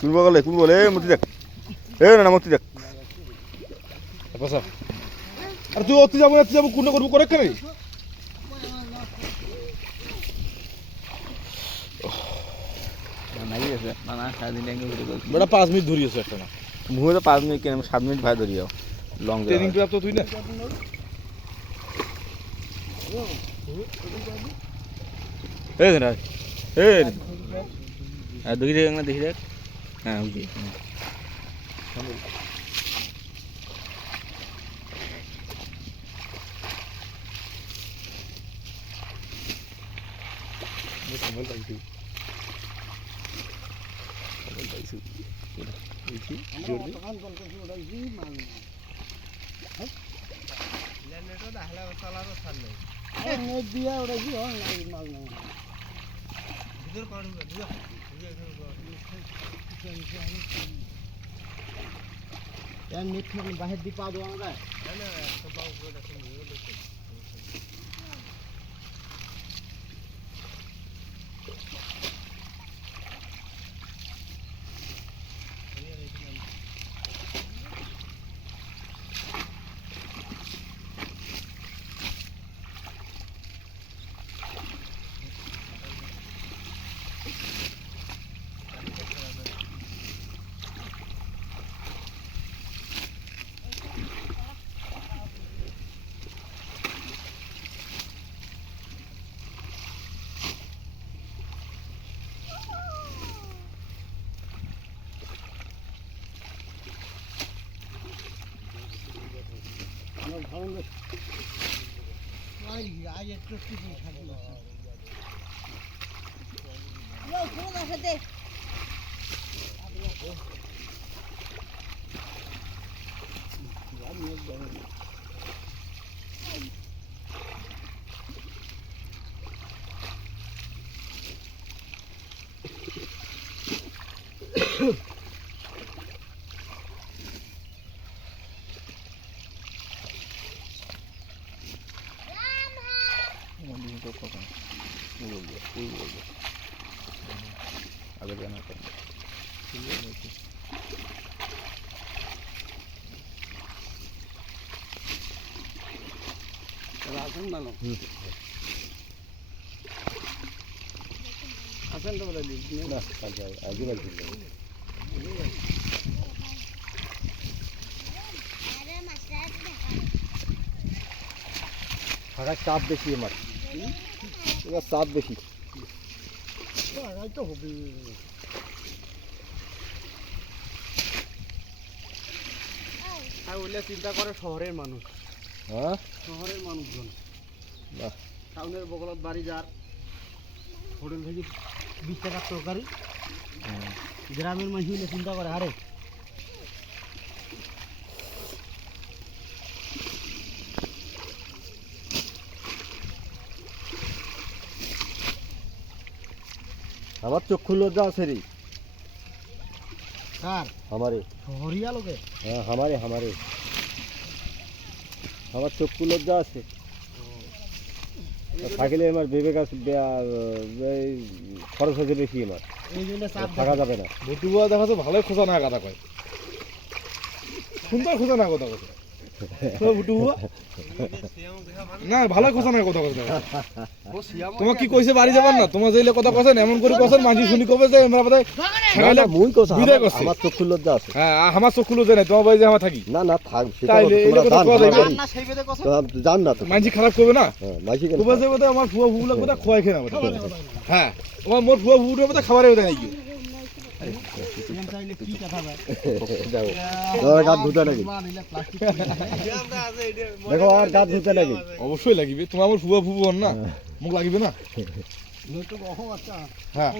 কোন বগলে কোন বলে মতি দেখ না মতি দেখ আর তুই অতি যাবো কোন করবো করে কেন বেটা 5 মিনিট ধরিয়েছে একটা না মুহে তো 5 মিনিট কেন 7 মিনিট ভাই ধরিও লং ট্রেনিং প্রাপ্ত তুই না এই না এই আর দেখি দেখ না দেখি দেখ হ্যাঁ ওই বাহির দিয়ে পা দেওয়া যায় চাপ বেশি আমার চাপ বেশি তো হবে চিন্তা করে শহরের মানুষ হ্যাঁ শহরের মানুষজন টাউনের বগলত বাড়ি যার হোটেল থেকে 20 টাকার তরকারি গ্রামের মানুষ মিলে চিন্তা করে আরে আমার চক্ষু লজ্জা আছে রে কার हमारे শহরিয়া লোকে হ্যাঁ हमारे আমার চক্ষু লজ্জা আছে থাকলে আমার বিবেক আছে খরচ হয়ে বেশি আমার এই জন্য থাকা যাবে না বটুয়া দেখা তো ভালোই খোঁজা না কথা কয় সুন্দর খোঁজা না কথা কয় বটুয়া না ভালোই খোঁজা না কথা কয় তোমার কি কইছে বাড়ি যাবার না তোমার যেইলে কথা কছেন এমন করে কছেন মাঝি শুনি কবে যে আমরা বোধহয় সকালে মুই কইছ আমার চক্ষু লজ্জা আছে হ্যাঁ আমার চক্ষু লজ্জা নাই তোমার বাড়ি যে আমার থাকি না থাক তাইলে এই কথা কওয়া যাবে না সেই বেদে কছেন জান না তো মাঝি খারাপ করবে না হ্যাঁ মাঝি কেন কবে যে বোধহয় আমার ফুয়া ফুলা কথা খোয়াই খেনা হ্যাঁ তোমার মোর ফুয়া ফুলা কথা খাবারে দেয় নাকি অবশ্যই লাগবে তোমার আমার ফুয়া ফুবু না মুখ লাগবে না হ্যাঁ